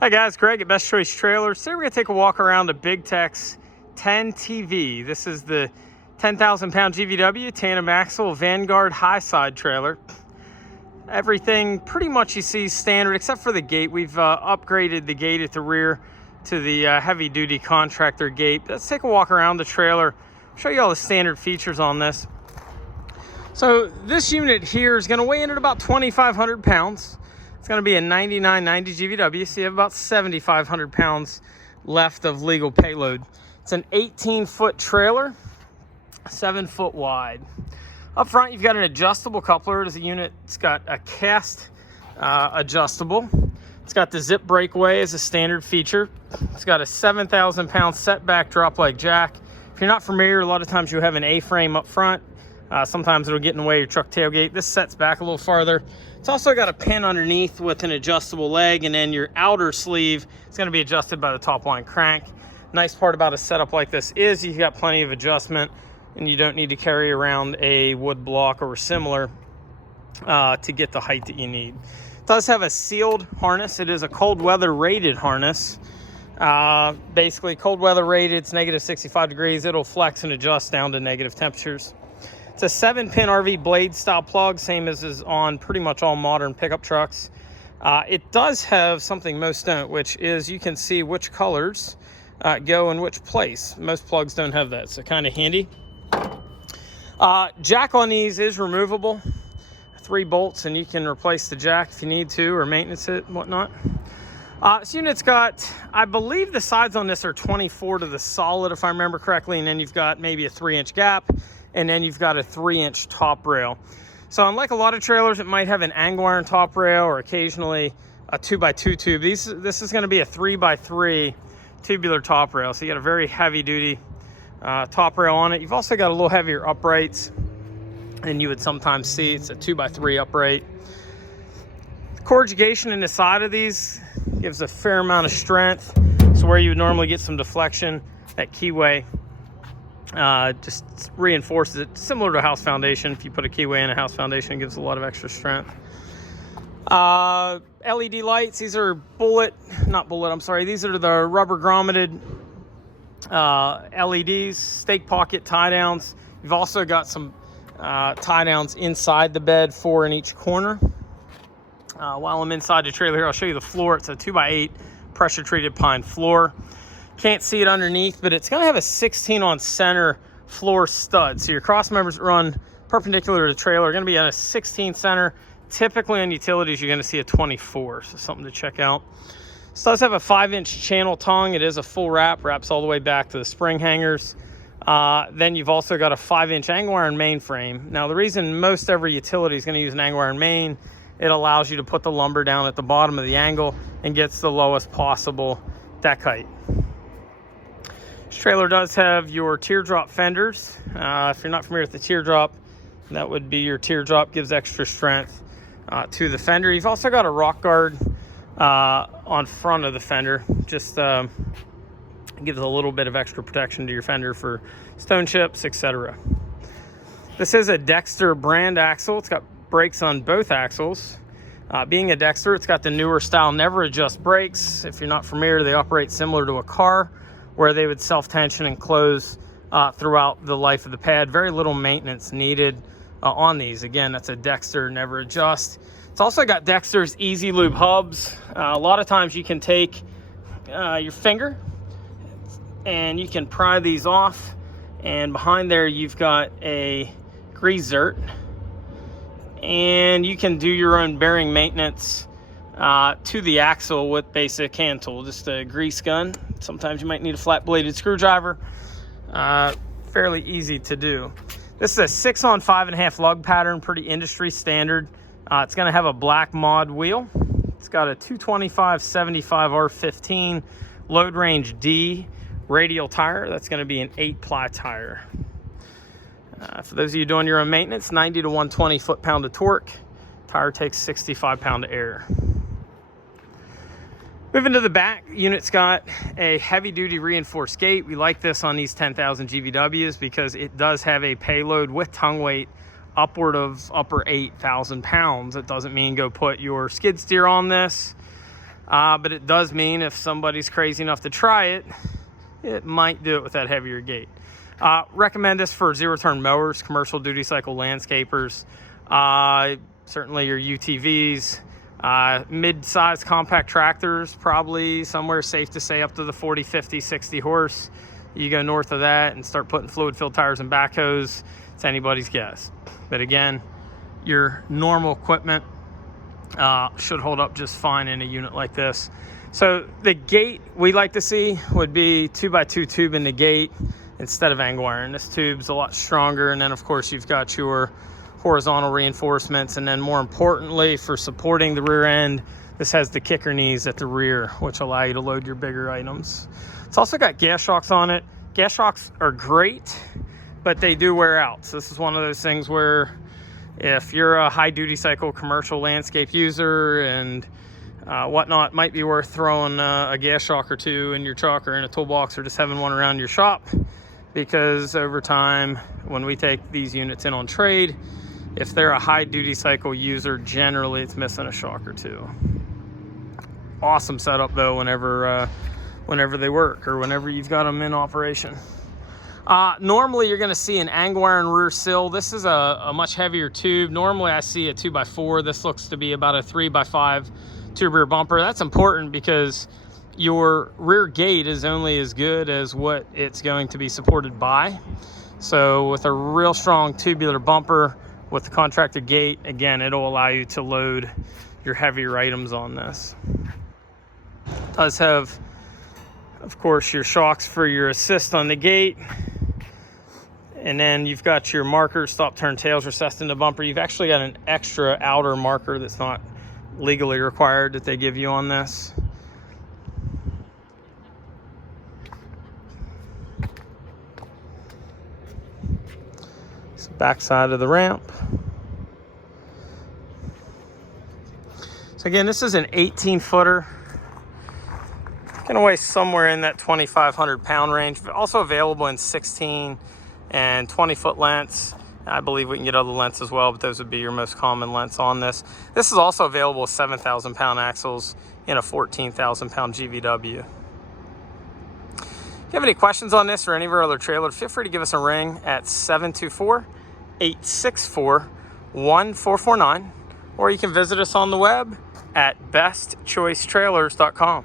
Hi guys, Greg at Best Choice Trailers. Today we're going to take a walk around a Big Tex 10TV. This is the 10,000 pound GVW tandem axle Vanguard high side trailer. Everything pretty much you see standard except for the gate. We've upgraded the gate at the rear to the heavy duty contractor gate. Let's take a walk around the trailer, show you all the standard features on this. So this unit here is going to weigh in at about 2,500 pounds. It's going to be a 9990 GVW, so you have about 7,500 pounds left of legal payload. It's an 18-foot trailer, 7 foot wide. Up front, you've got an adjustable coupler as a unit. It's got a cast adjustable. It's got the zip breakaway as a standard feature. It's got a 7,000 pound setback drop leg jack. If you're not familiar, a lot of times you have an A-frame up front. Sometimes it'll get in the way of your truck tailgate. This sets back a little farther. It's also got a pin underneath with an adjustable leg, and then your outer sleeve is going to be adjusted by the top line crank. Nice part about a setup like this is you've got plenty of adjustment, and you don't need to carry around a wood block or similar to get the height that you need. It does have a sealed harness. It is a cold weather rated harness. Basically cold weather rated, it's negative 65 degrees. It'll flex and adjust down to negative temperatures. It's a 7-pin RV blade style plug, same as is on pretty much all modern pickup trucks. It does have something most don't, which is you can see which colors go in which place. Most plugs don't have that, so kind of handy. Jack on these is removable. 3 bolts and you can replace the jack if you need to, or maintenance it and whatnot. This unit's got, I believe the sides on this are 24 to the solid if I remember correctly, and then you've got maybe a 3-inch gap, and then you've got a 3-inch top rail. So unlike a lot of trailers, it might have an angle iron top rail or occasionally a 2x2 tube. This is going to be a 3x3 tubular top rail. So you got a very heavy duty top rail on it. You've also got a little heavier uprights than you would sometimes see. It's a 2x3 upright. Corrugation in the side of these gives a fair amount of strength. So where you would normally get some deflection, that keyway just reinforces it, similar to a house foundation. If you put a keyway in a house foundation, it gives a lot of extra strength. LED lights, these are these are the rubber grommeted LEDs, stake pocket tie downs. You've also got some tie downs inside the bed, 4 in each corner. While I'm inside the trailer here, I'll show you the floor. It's a 2x8 pressure treated pine floor. Can't see it underneath, but it's going to have a 16 on center floor stud. So your cross members that run perpendicular to the trailer are going to be on a 16 center. Typically on utilities, you're going to see a 24. So something to check out. This does have a 5-inch channel tongue. It is a full wraps all the way back to the spring hangers. Then you've also got a 5-inch angle iron main frame. Now the reason most every utility is going to use an angle iron main, it allows you to put the lumber down at the bottom of the angle and gets the lowest possible deck height. This trailer does have your teardrop fenders. If you're not familiar with the teardrop, that would be your teardrop, gives extra strength to the fender. You've also got a rock guard on front of the fender, just gives a little bit of extra protection to your fender for stone chips, etc. This is a Dexter brand axle. It's got brakes on both axles. Being a Dexter, it's got the newer style never adjust brakes. If you're not familiar, they operate similar to a car, where they would self-tension and close throughout the life of the pad. Very little maintenance needed on these. Again, that's a Dexter never adjust. It's also got Dexter's Easy Lube hubs. A lot of times you can take your finger and you can pry these off, and behind there you've got a grease zert, and you can do your own bearing maintenance to the axle with basic hand tool, just a grease gun. Sometimes you might need a flat bladed screwdriver. Fairly easy to do. This is a 6 on 5.5 lug pattern, pretty industry standard. It's going to have a black mod wheel. It's got a 225/75 R15 load range D radial tire. That's going to be an 8-ply tire. For those of you doing your own maintenance, 90 to 120 foot-pound of torque. Tire takes 65 pound of air. Moving to the back, unit's got a heavy-duty reinforced gate. We like this on these 10,000 GVWs because it does have a payload with tongue weight upward of upper 8,000 pounds. It doesn't mean go put your skid steer on this. But it does mean if somebody's crazy enough to try it, it might do it with that heavier gate. Recommend this for zero-turn mowers, commercial duty cycle landscapers, certainly your UTVs, mid-sized compact tractors, probably somewhere safe to say up to the 40, 50, 60 horse. You go north of that and start putting fluid-filled tires and backhoes, it's anybody's guess. But again, your normal equipment should hold up just fine in a unit like this. So the gate we like to see would be 2x2 tube in the gate instead of angle iron. This tube's a lot stronger, and then of course you've got your horizontal reinforcements, and then more importantly for supporting the rear end, this has the kicker knees at the rear, which allow you to load your bigger items. It's also got gas shocks on it. Gas shocks are great, but they do wear out. So this is one of those things where if you're a high duty cycle commercial landscape user and whatnot, might be worth throwing a gas shock or two in your truck or in a toolbox, or just having one around your shop, because over time when we take these units in on trade, if they're a high duty cycle user, generally it's missing a shock or two. Awesome setup though whenever they work, or whenever you've got them in operation. Normally you're going to see an angle iron rear sill. This is a much heavier tube. Normally I see a 2x4. This looks to be about a 3x5 tube rear bumper. That's important because your rear gate is only as good as what it's going to be supported by. So with a real strong tubular bumper with the contractor gate, again, it'll allow you to load your heavier items on this. It does have, of course, your shocks for your assist on the gate. And then you've got your markers, stop, turn, tails recessed in the bumper. You've actually got an extra outer marker that's not legally required that they give you on this. It's the back side of the ramp. So again, this is an 18-footer. Gonna weigh somewhere in that 2,500 pound range. Also available in 16 and 20-foot lengths. I believe we can get other lengths as well, but those would be your most common lengths on this. This is also available with 7,000 pound axles in a 14,000 pound GVW. If you have any questions on this or any of our other trailers, feel free to give us a ring at 724-864-1449, or you can visit us on the web at bestchoicetrailers.com.